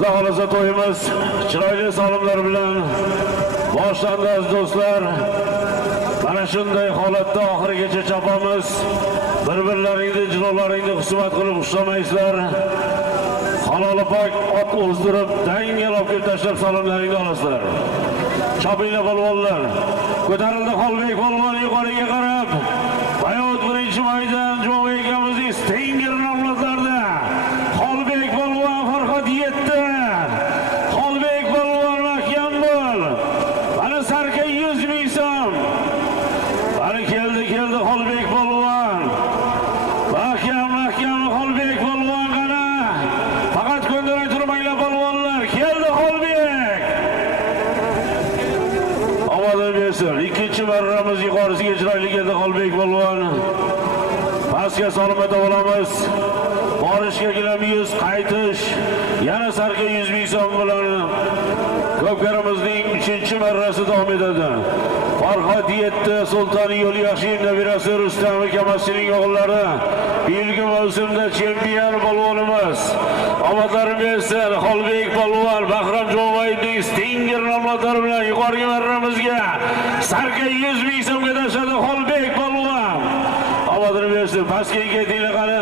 Xudo xolasa to'yimiz chiroyli solimlar bilan boshlandi aziz do'stlar. Mana shunday holatda oxirigacha chopamiz. Bir-birlaringni, jilolaringni xusumat qilib ushlamaysizlar. Halol pok ot o'zdirib, dangalab kelib tashlab solimlaringni olasizlar. Chopinglar polvonlar. Ko'tarildi Xolbek polvon yuqoriga qarab. Bayot birinchi maydon Jo'va ekamizning Stinger nomlarida. Xolbek polvon Farhod yetdi. Xolbek polvon mahkam bo'l. Mana sarka 100 ming so'm. Mana keldi Xolbek polvon. Mahkam Xolbek polvon qana. Faqat ko'ndiray turmanglar polvonlar. Keldi Xolbek. Ovoz bersin. Ikkinchi marramiz yuqorisiga chiroyli keldi Xolbek polvon. Pastga solimada olamiz. Borishga gilam 100, qaytish. Yana sarka 100 ming so'm bilan ko'pkarimizning 3-marrasi davom etadi. Farhod yetdi, Sulton Yo'lyaxshiyev nabirasi Rustam Kamaschining o'g'illari. Yilgi mavsumda chempion polvonimiz. Omadlarim bersin Xolbek polvon Bahrom Jo'vayevning Stinger nomlari bilan yuqorgi marramizga sarka 100 ming so'mga tashladi Xolbek polvon. Omadlarim bersin, pastga ketinglar qani.